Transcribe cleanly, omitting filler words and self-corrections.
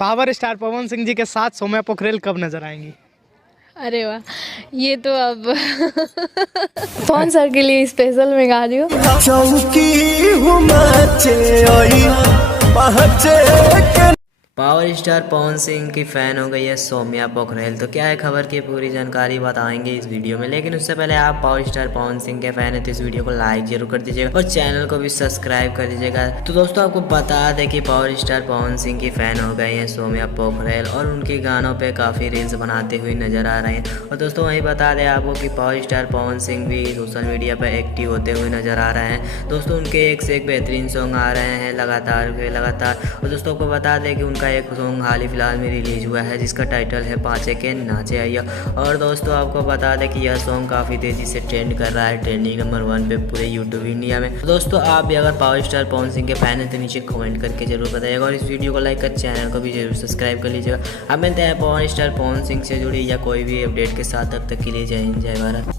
Power star Pawan Singh ji के साथ सौम्या पोखरेल कब नजर आएंगी? अरे वाह, ये तो अब कौन सर के लिए स्पेशल में गा रही हूँ। पावर स्टार पवन सिंह की फ़ैन हो गई है सौम्या पोखरेल। तो क्या है खबर की पूरी जानकारी बताएंगे इस वीडियो में, लेकिन उससे पहले आप पावर स्टार पवन सिंह के फ़ैन है तो इस वीडियो को लाइक जरूर कर दीजिएगा और चैनल को भी सब्सक्राइब कर दीजिएगा। तो दोस्तों आपको बता दें कि पावर स्टार पवन सिंह की फ़ैन हो गई है सौम्या पोखरेल और उनके गानों पर काफ़ी रील्स बनाते हुए नजर आ रहे हैं। और दोस्तों वहीं बता दें आपको कि पावर स्टार पवन सिंह भी सोशल मीडिया पर एक्टिव होते हुए नजर आ रहे हैं। दोस्तों उनके एक से एक बेहतरीन सॉन्ग आ रहे हैं लगातार। और दोस्तों आपको बता दें कि उनका एक सॉन्ग हाल ही फिलहाल में रिलीज हुआ है जिसका टाइटल है पाँचे के नाचे आइया। और दोस्तों आपको बता दें कि यह सॉन्ग काफ़ी तेज़ी से ट्रेंड कर रहा है, ट्रेंडिंग नंबर 1 पे पूरे यूट्यूब इंडिया में। तो दोस्तों आप भी अगर पावर स्टार पवन सिंह के फैन हैं तो नीचे कमेंट करके जरूर बताइएगा और इस वीडियो को लाइक कर चैनल को भी जरूर सब्सक्राइब कर लीजिएगा। अब मिलते हैं पावर स्टार पवन सिंह से जुड़ी या कोई भी अपडेट के साथ, तब तक के लिए जय हिंद जय भारत।